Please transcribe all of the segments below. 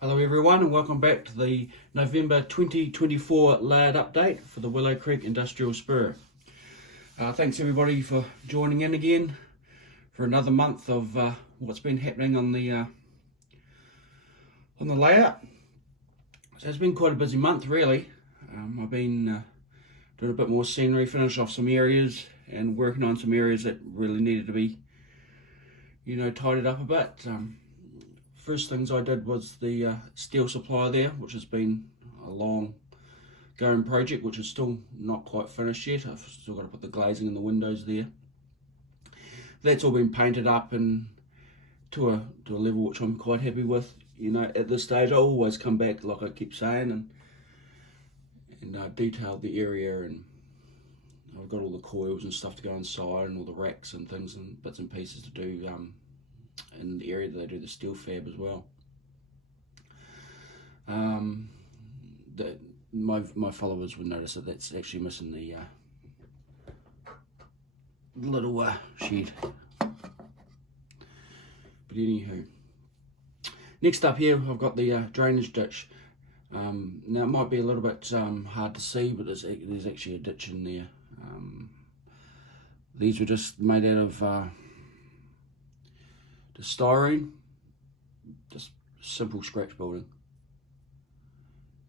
Hello everyone and welcome back to the November 2024 layout update for the Willow Creek Industrial Spur. Thanks everybody for joining in again for another month of what's been happening on the layout. So it's been quite a busy month really. I've been doing a bit more scenery, finish off some areas and working on some areas that really needed to be tidied up a bit. First things I did was the steel supply there, which has been a long going project, which is still not quite finished yet. I've still got to put the glazing in the windows there. That's all been painted up and to a level which I'm quite happy with. At this stage I always come back, like I keep saying, and detail the area, and I've got all the coils and stuff to go inside and all the racks and things and bits and pieces to do in the area that they do the steel fab as well. My followers would notice that that's actually missing the little shed. But anywho, next up here I've got the drainage ditch. Now it might be a little bit hard to see, but there's actually a ditch in there. These were just made out of the styrene, just simple scratch building,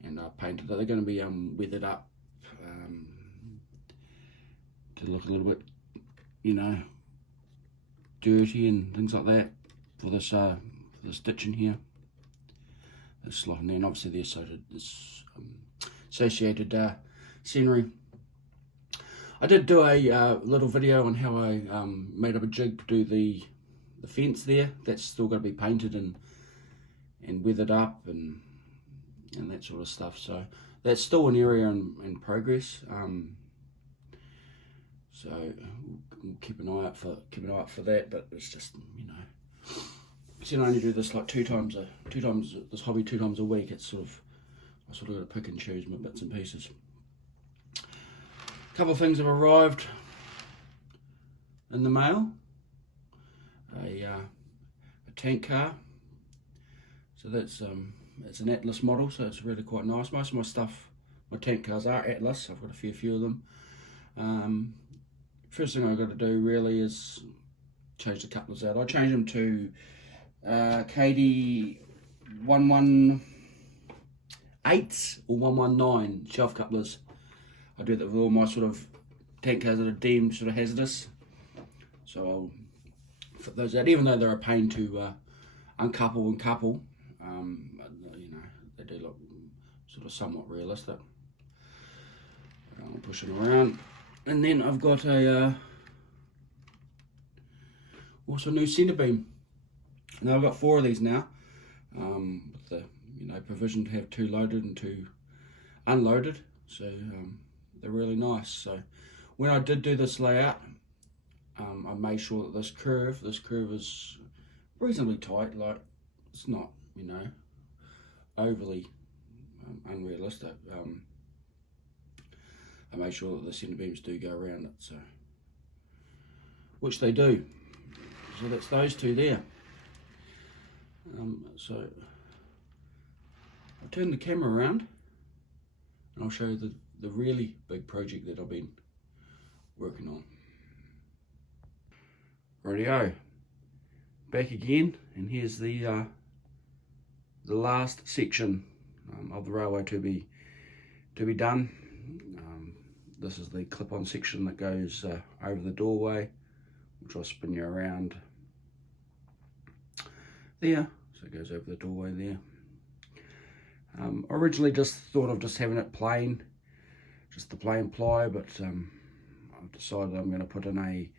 and I painted it. They're going to be weathered up to look a little bit, dirty and things like that for this ditch in here. This slot, and then obviously the associated scenery. I did do a little video on how I made up a jig to do the fence there. That's still got to be painted and weathered up and that sort of stuff. So that's still an area in progress. So we'll keep an eye out for that. But it's just I only do this like two times this hobby 2 times a week. It's I got to pick and choose my bits and pieces. A couple of things have arrived in the mail. A tank car. So that's it's an Atlas model, so it's really quite nice. Most of my stuff, my tank cars are Atlas. I've got a few of them. First thing I've got to do really is change the couplers out. I change them to KD 118 or 119 shelf couplers. I do that with all my sort of tank cars that are deemed sort of hazardous. So I'll fit those out, even though they're a pain to uncouple and couple. They do look sort of somewhat realistic. I'll push them around, and then I've got also a new centre beam. Now I've got 4 of these now, with the provision to have 2 loaded and 2 unloaded. So they're really nice. So when I did do this layout, I made sure that this curve is reasonably tight. Like, it's not overly unrealistic. I made sure that the centre beams do go around it, so which they do. So that's those 2 there. So I'll turn the camera around and I'll show you the really big project that I've been working on. Rightio, back again, and here's the last section of the railway to be done. This is the clip-on section that goes over the doorway, which I'll spin you around there. So it goes over the doorway there. Originally just thought of just having it plain, just the plain ply, but I've decided I'm going to put in a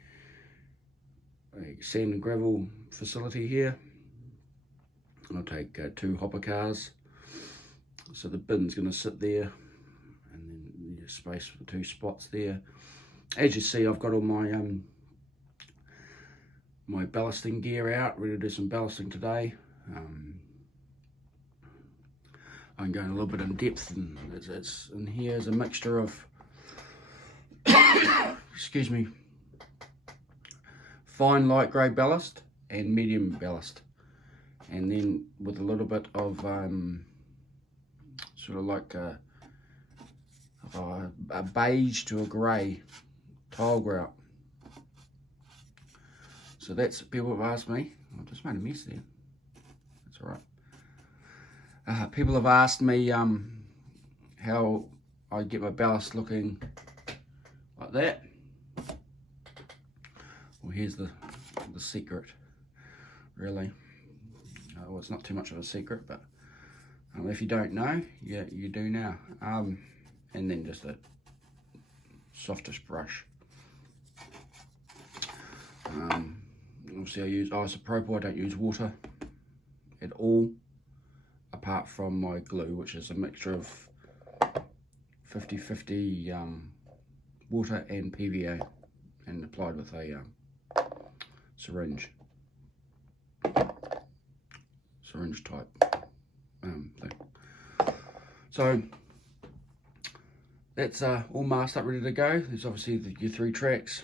sand and gravel facility here. I'll take 2 hopper cars, so the bin's going to sit there, and then there's space for 2 spots there. As you see, I've got all my my ballasting gear out, ready to do some ballasting today. I'm going a little bit in depth, and it's in here is a mixture of excuse me, fine light grey ballast and medium ballast. and then with a little bit of sort of like a beige to a grey tile grout. So that's, people have asked me, I just made a mess there, that's alright. People have asked me how I get my ballast looking like that. Well, here's the secret, really. Well, it's not too much of a secret, but if you don't know, yeah, you do now. And then just a softish brush. Obviously I use isopropyl, I don't use water at all, apart from my glue, which is a mixture of 50-50 water and PVA, and applied with a syringe type thing. So that's all masked up, ready to go. There's obviously your 3 tracks,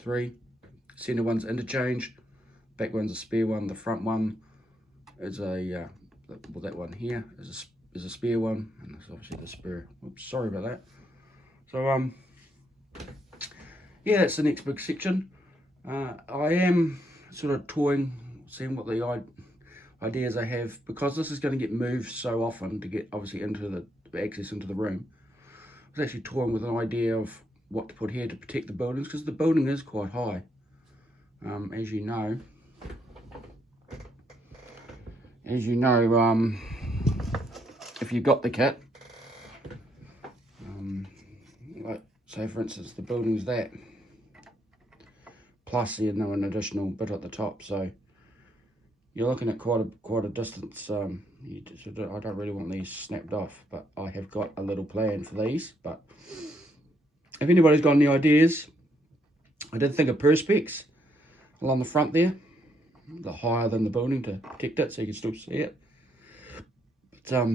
3. Center one's interchange, back one's a spare one, the front one is a well, that one here is a spare one, and it's obviously the spare. Oops, sorry about that. So yeah, that's the next big section. I am sort of toying, seeing what the ideas I have, because this is going to get moved so often to get obviously into the access into the room. I was actually toying with an idea of what to put here to protect the buildings, because the building is quite high. As you know, if you got the kit, like say for instance the building's that, plus an additional bit at the top, so you're looking at quite a distance. I don't really want these snapped off, but I have got a little plan for these. But if anybody's got any ideas, I did think of perspex along the front there, the higher than the building, to protect it so you can still see it. But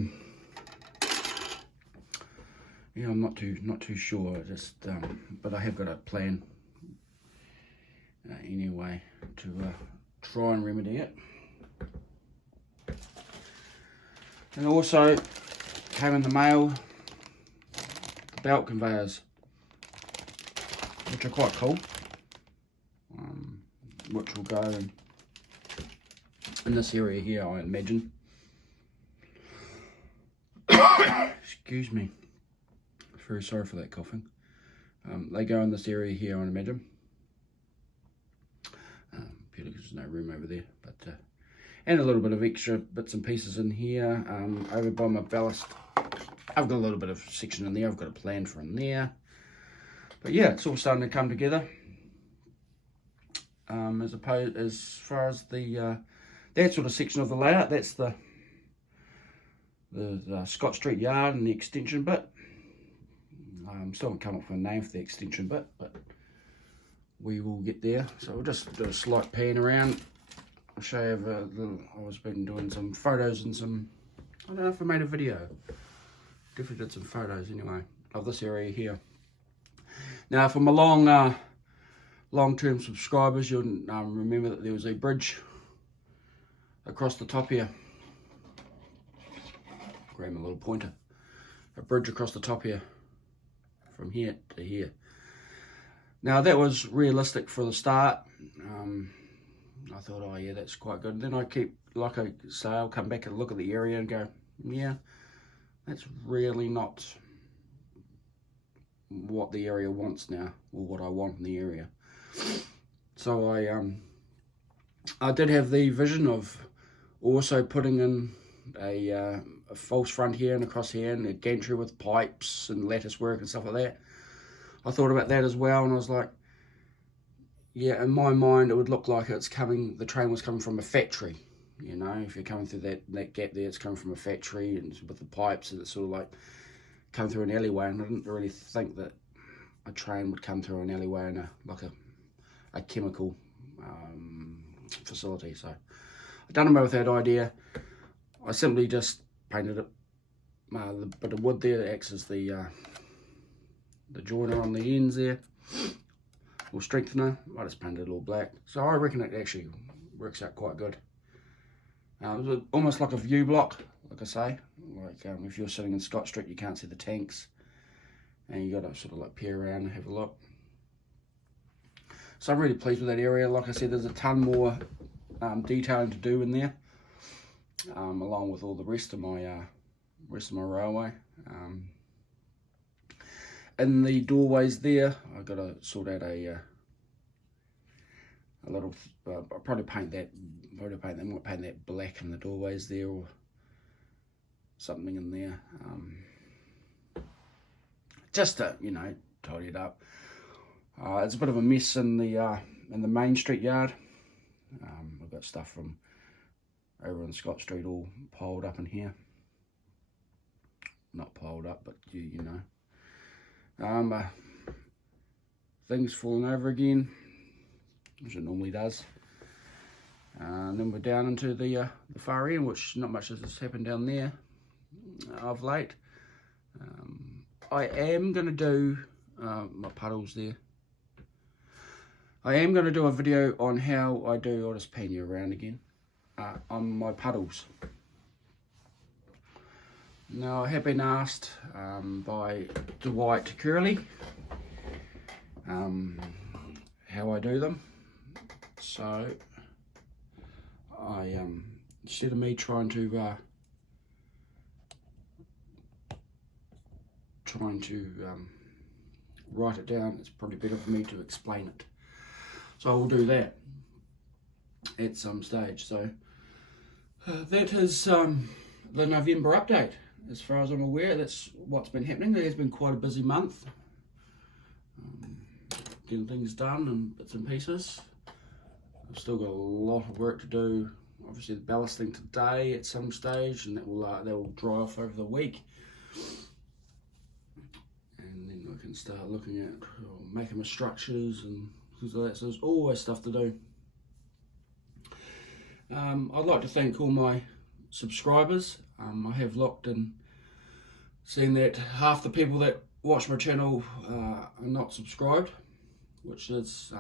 yeah, I'm not too sure. Just but I have got a plan anyway to try and remedy it. And also came in the mail the belt conveyors, which are quite cool. Which will go in this area here, I imagine. Excuse me. Very sorry for that coughing. They go in this area here, I imagine. Purely because there's no room over there, but and a little bit of extra bits and pieces in here. Over by my ballast, I've got a little bit of section in there. I've got a plan for in there. But yeah, it's all starting to come together. As far as the that sort of section of the layout, that's the Scott Street yard and the extension bit. Still haven't come up with a name for the extension bit, but we will get there. So we'll just do a slight pan around. I'll show you. I've been doing some photos and some. I don't know if I made a video. Definitely did some photos anyway of this area here. Now, for my long-term subscribers, you'll remember that there was a bridge across the top here. Grab my little pointer. A bridge across the top here, from here to here. Now that was realistic for the start. I thought, oh yeah, that's quite good. And then I keep, like I say, I'll come back and look at the area and go, yeah, that's really not what the area wants now, or what I want in the area. So I did have the vision of also putting in a false front here and across here, and a gantry with pipes and lattice work and stuff like that. I thought about that as well, and I was like, yeah, in my mind it would look like the train was coming from a factory. You know, if you're coming through that gap there, it's coming from a factory, and with the pipes, and it's sort of like come through an alleyway. And I didn't really think that a train would come through an alleyway in a chemical facility. So I done away with that idea. I simply just painted it, the bit of wood there that acts as the joiner on the ends there, or strengthener. I just painted it all black. So I reckon it actually works out quite good. It was almost like a view block, like I say. Like if you're sitting in Scott Street, you can't see the tanks, and you got to sort of like peer around and have a look. So I'm really pleased with that area. Like I said, there's a ton more detailing to do in there, along with all the rest of my railway. In the doorways there, I've got to sort out a little. I'll probably paint that. Might paint that black in the doorways there, or something in there. Just to tidy it up. It's a bit of a mess in the main street yard. We've got stuff from over on Scott Street all piled up in here. Not piled up, but you know. Things falling over again, which it normally does. And then we're down into the far end, which not much has happened down there of late. I am going to do my puddles there. I am going to do a video on how I do, I'll just pan you around again, on my puddles. Now I have been asked by Dwight Curley how I do them. So I instead of me trying to write it down, it's probably better for me to explain it. So I will do that at some stage. So that is the November update. As far as I'm aware, that's what's been happening. There's been quite a busy month, getting things done and bits and pieces. I've still got a lot of work to do. Obviously the ballasting today at some stage, and that will dry off over the week. And then I can start looking at making my structures and things like that. So there's always stuff to do. I'd like to thank all my subscribers. I have looked and seen that half the people that watch my channel are not subscribed, which is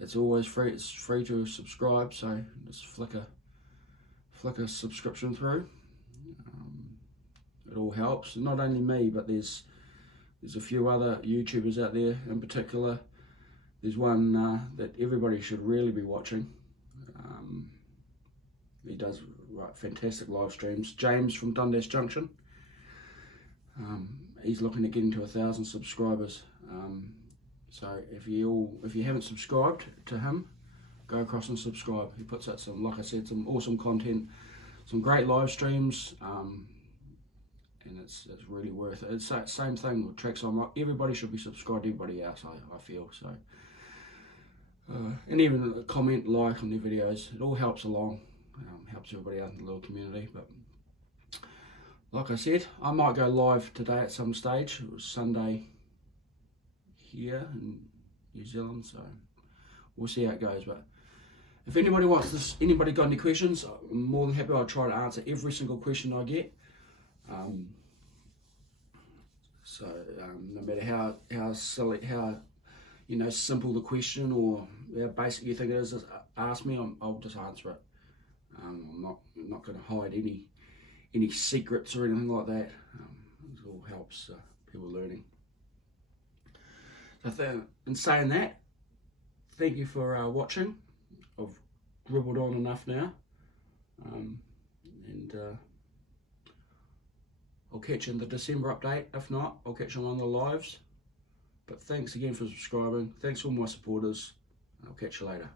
it's always free. It's free to subscribe, so just flick a subscription through. It all helps. Not only me, but there's a few other YouTubers out there in particular. There's one that everybody should really be watching. He does fantastic live streams. James from Dundas Junction. He's looking to get into 1,000 subscribers. So if you haven't subscribed to him, go across and subscribe. He puts out some, like I said, some awesome content, some great live streams, and it's really worth it. It's the same thing with Tracks On Rock. Everybody should be subscribed to everybody else, I feel. So, and even a comment, like on their videos, it all helps along. Helps everybody out in the little community. But like I said, I might go live today at some stage. It was Sunday here in New Zealand, so we'll see how it goes. But if anybody wants this, anybody got any questions, I'm more than happy. I'll try to answer every single question I get. No matter how silly, how simple the question or how basic you think it is, ask me. I'll just answer it. I'm not going to hide any secrets or anything like that. It all helps people learning. So in saying that, thank you for watching. I've dribbled on enough now, and I'll catch you in the December update. If not, I'll catch you on one of the lives. But thanks again for subscribing. Thanks to all my supporters. I'll catch you later.